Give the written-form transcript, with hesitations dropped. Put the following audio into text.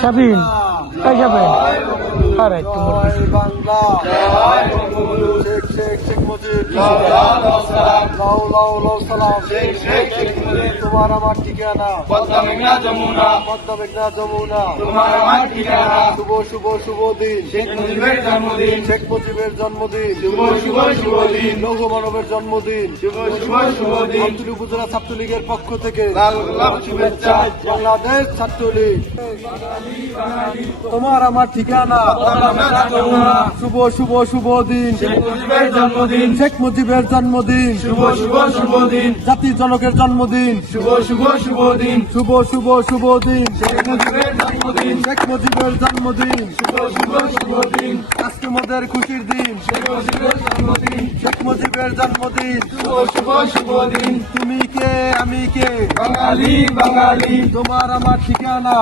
শাবিন কই যাবেন? আরে তোমার বাংলা শেখ শেখ শেখ মুজিব লাউ লাউ লাউ সালাম তোমার আমার ঠিকানা পদ্মা মেঘনা যমুনা তোমার আমার ঠিকানা শুভ শুভ শুভ দিন শেখ মুজিবের জন্মদিন শেখ মুজিবের জন্মদিন শুভ শুভ শুভ দিন লৌহ মানবের জন্মদিন শুভ শুভ শুভ দিন আমতলী উপজেলা ছাত্রলীগের পক্ষ থেকে লাল গোলাপ শুভেচ্ছা বাংলাদেশ ছাত্রলীগ তোমার আমার ঠিকানা পদ্মা মেঘনা যমুনা শুভ শুভ শুভ দিন শেখ মুজিবের জন্মদিন শেখ মুজিবের জন্মদিন শুভ শুভ শুভ দিন জাতির জনকের জন্মদিন শুভ শুভ শুভ দিন শুভ শুভ শুভ দিন শেখ মুজিবের জন্মদিন শেখ মুজিবের জন্মদিন শুভ শুভ শুভ দিন আজকে মোদের খুশির দিন শেখ মুজিবের জন্মদিন শেখ মুজিবের জন্মদিন শুভ শুভ শুভ দিন তুমি কে আমি কে বাঙালি বাঙালি তোমার আমার ঠিকানা